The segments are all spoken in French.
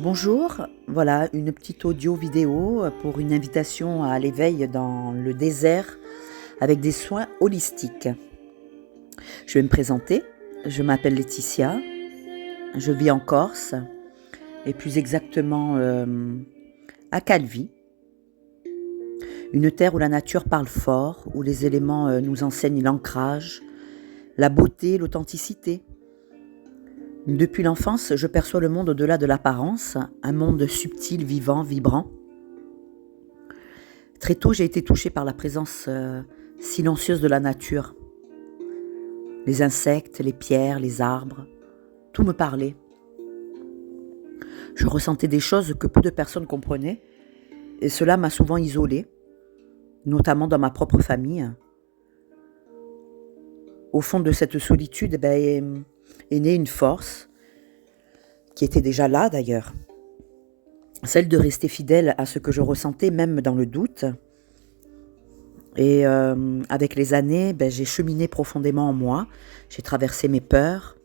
Bonjour, voilà une petite audio vidéo pour une invitation à l'éveil dans le désert avec des soins holistiques. Je vais me présenter, je m'appelle Laetitia, je vis en Corse et plus exactement à Calvi, une terre où la nature parle fort, où les éléments nous enseignent l'ancrage, la beauté, l'authenticité. Depuis l'enfance, je perçois le monde au-delà de l'apparence, un monde subtil, vivant, vibrant. Très tôt, j'ai été touchée par la présence silencieuse de la nature. Les insectes, les pierres, les arbres, tout me parlait. Je ressentais des choses que peu de personnes comprenaient et cela m'a souvent isolée, notamment dans ma propre famille. Au fond de cette solitude est née une force qui était déjà là d'ailleurs, celle de rester fidèle à ce que je ressentais même dans le doute. Et avec les années, j'ai cheminé profondément en moi, j'ai traversé mes peurs,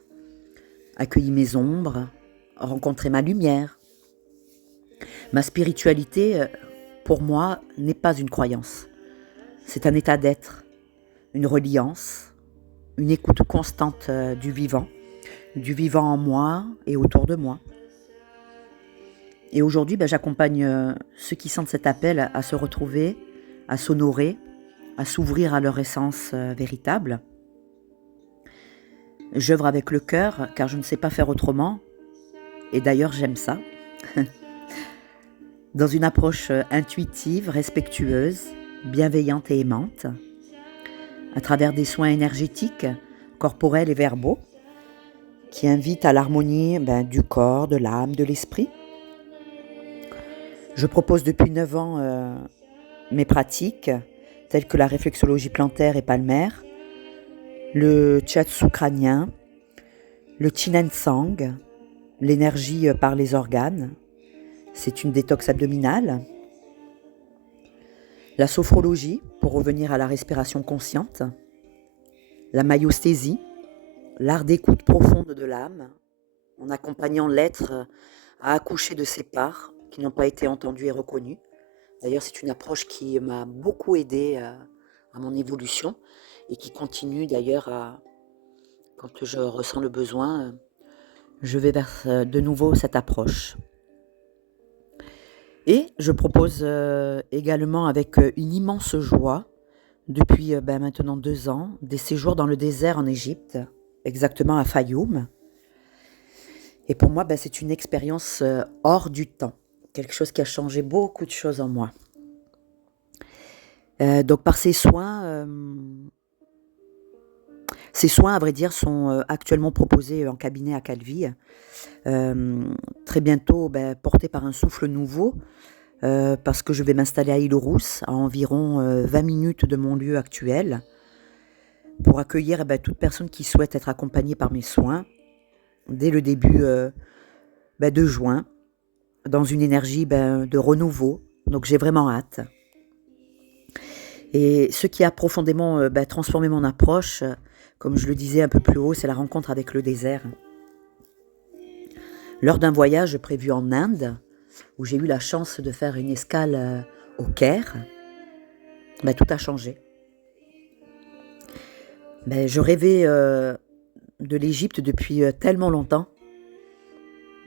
accueilli mes ombres, rencontré ma lumière. Ma spiritualité, pour moi, n'est pas une croyance. C'est un état d'être, une reliance, une écoute constante du vivant en moi et autour de moi. Et aujourd'hui, j'accompagne ceux qui sentent cet appel à se retrouver, à s'honorer, à s'ouvrir à leur essence véritable. J'œuvre avec le cœur car je ne sais pas faire autrement, et d'ailleurs j'aime ça, dans une approche intuitive, respectueuse, bienveillante et aimante, à travers des soins énergétiques, corporels et verbaux, qui invitent à l'harmonie du corps, de l'âme, de l'esprit. Je propose depuis 9 ans mes pratiques, telles que la réflexologie plantaire et palmaire, le shiatsu crânien, le Qigong Sang, l'énergie par les organes, c'est une détox abdominale, la sophrologie pour revenir à la respiration consciente, la maïosthésie, l'art d'écoute profonde de l'âme, en accompagnant l'être à accoucher de ses parts qui n'ont pas été entendues et reconnues. D'ailleurs, c'est une approche qui m'a beaucoup aidée à mon évolution et qui continue d'ailleurs quand je ressens le besoin, je vais vers de nouveau cette approche. Et je propose également avec une immense joie, depuis maintenant 2 ans, des séjours dans le désert en Égypte, exactement à Fayoum. Et pour moi, c'est une expérience hors du temps, quelque chose qui a changé beaucoup de choses en moi. Donc par ces soins, à vrai dire, sont actuellement proposés en cabinet à Calvi, très bientôt portés par un souffle nouveau, parce que je vais m'installer à Île-aux-Rousses, à environ 20 minutes de mon lieu actuel, pour accueillir toute personne qui souhaite être accompagnée par mes soins dès le début de juin, dans une énergie de renouveau. Donc j'ai vraiment hâte. Et ce qui a profondément transformé mon approche, comme je le disais un peu plus haut, c'est la rencontre avec le désert. Lors d'un voyage prévu en Inde, où j'ai eu la chance de faire une escale au Caire, tout a changé. Je rêvais de l'Égypte depuis tellement longtemps.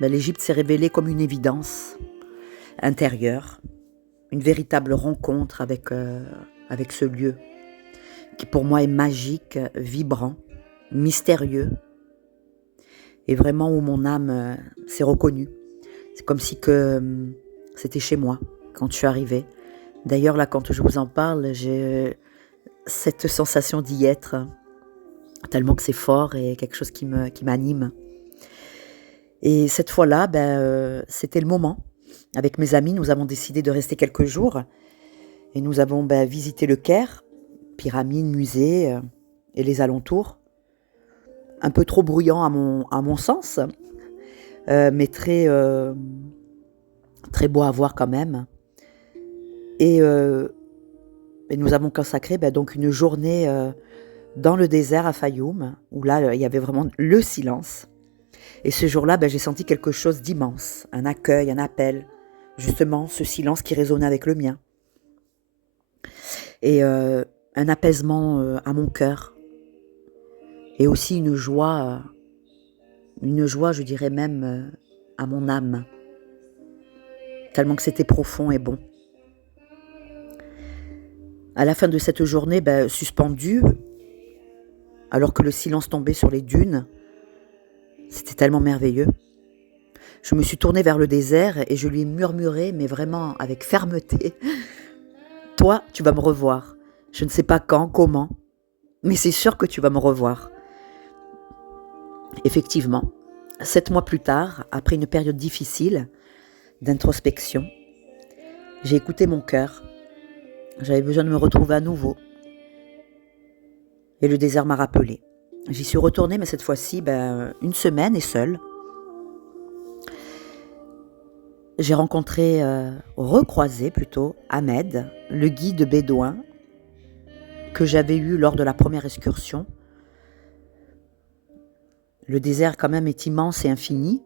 L'Égypte s'est révélée comme une évidence intérieure, une véritable rencontre avec ce lieu qui pour moi est magique, vibrant, mystérieux et vraiment où mon âme s'est reconnue. C'est comme si c'était chez moi quand je suis arrivée. D'ailleurs là quand je vous en parle, j'ai cette sensation d'y être, tellement que c'est fort et quelque chose qui m'anime. Et cette fois-là, c'était le moment. Avec mes amis, nous avons décidé de rester quelques jours et nous avons visité le Caire, pyramides, musées et les alentours. Un peu trop bruyant à mon sens, mais très beau à voir quand même. Et nous avons consacré donc une journée dans le désert à Fayoum, où là, il y avait vraiment le silence. Et ce jour-là, j'ai senti quelque chose d'immense, un accueil, un appel, justement ce silence qui résonnait avec le mien. Et un apaisement à mon cœur. Et aussi une joie, je dirais même, à mon âme. Tellement que c'était profond et bon. À la fin de cette journée, suspendue, alors que le silence tombait sur les dunes, c'était tellement merveilleux. Je me suis tournée vers le désert et je lui ai murmuré, mais vraiment avec fermeté, « Toi, tu vas me revoir. Je ne sais pas quand, comment, mais c'est sûr que tu vas me revoir. » Effectivement, 7 mois plus tard, après une période difficile d'introspection, j'ai écouté mon cœur. J'avais besoin de me retrouver à nouveau. Et le désert m'a rappelé. J'y suis retournée, mais cette fois-ci, une semaine et seule. J'ai recroisé plutôt, Ahmed, le guide bédouin que j'avais eu lors de la première excursion. Le désert quand même est immense et infini.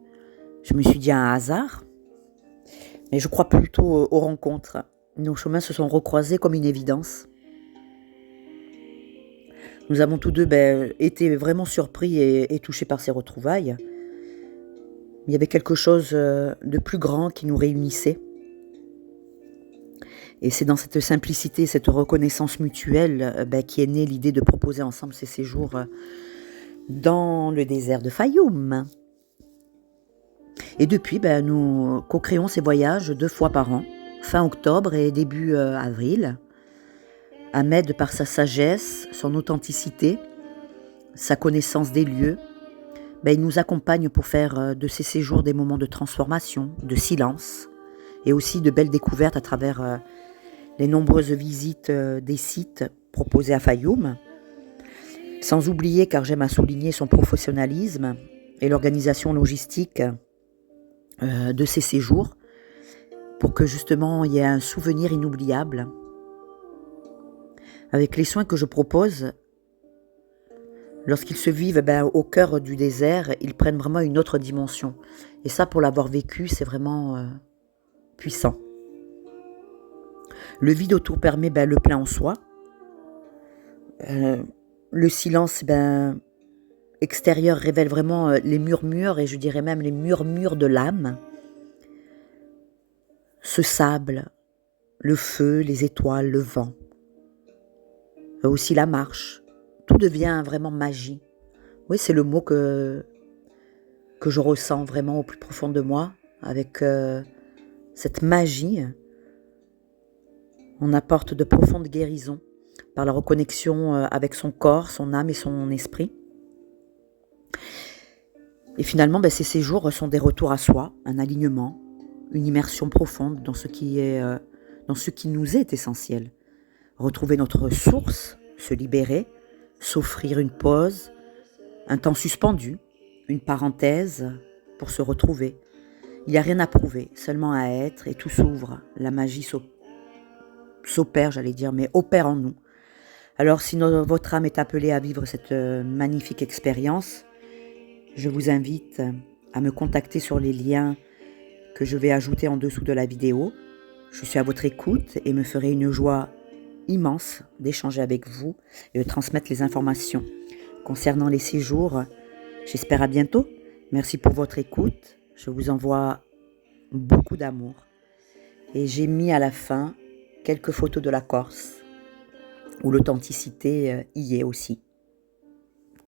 Je me suis dit un hasard, mais je crois plutôt aux rencontres. Nos chemins se sont recroisés comme une évidence. Nous avons tous deux été vraiment surpris et touchés par ces retrouvailles. Il y avait quelque chose de plus grand qui nous réunissait. Et c'est dans cette simplicité, cette reconnaissance mutuelle qui est née l'idée de proposer ensemble ces séjours dans le désert de Fayoum. Et depuis, nous co-créons ces voyages 2 fois par an, fin octobre et début avril. Ahmed, par sa sagesse, son authenticité, sa connaissance des lieux, il nous accompagne pour faire de ces séjours des moments de transformation, de silence et aussi de belles découvertes à travers les nombreuses visites des sites proposés à Fayoum. Sans oublier, car j'aime à souligner son professionnalisme et l'organisation logistique de ces séjours pour que justement il y ait un souvenir inoubliable. Avec les soins que je propose, lorsqu'ils se vivent au cœur du désert, ils prennent vraiment une autre dimension. Et ça, pour l'avoir vécu, c'est vraiment puissant. Le vide autour permet le plein en soi. Le silence extérieur révèle vraiment les murmures, et je dirais même les murmures de l'âme. Ce sable, le feu, les étoiles, le vent. Aussi la marche. Tout devient vraiment magie. Oui, c'est le mot que je ressens vraiment au plus profond de moi. Avec cette magie, on apporte de profondes guérisons par la reconnexion avec son corps, son âme et son esprit. Et finalement, ces séjours sont des retours à soi, un alignement, une immersion profonde dans ce qui nous est essentiel. Retrouver notre source, se libérer, s'offrir une pause, un temps suspendu, une parenthèse pour se retrouver. Il n'y a rien à prouver, seulement à être, et tout s'ouvre. La magie s'opère, mais opère en nous. Alors si votre âme est appelée à vivre cette magnifique expérience, je vous invite à me contacter sur les liens que je vais ajouter en dessous de la vidéo. Je suis à votre écoute et me ferai une joie immense d'échanger avec vous et de transmettre les informations concernant les séjours. J'espère à bientôt. Merci pour votre écoute. Je vous envoie beaucoup d'amour. Et j'ai mis à la fin quelques photos de la Corse, où l'authenticité y est aussi.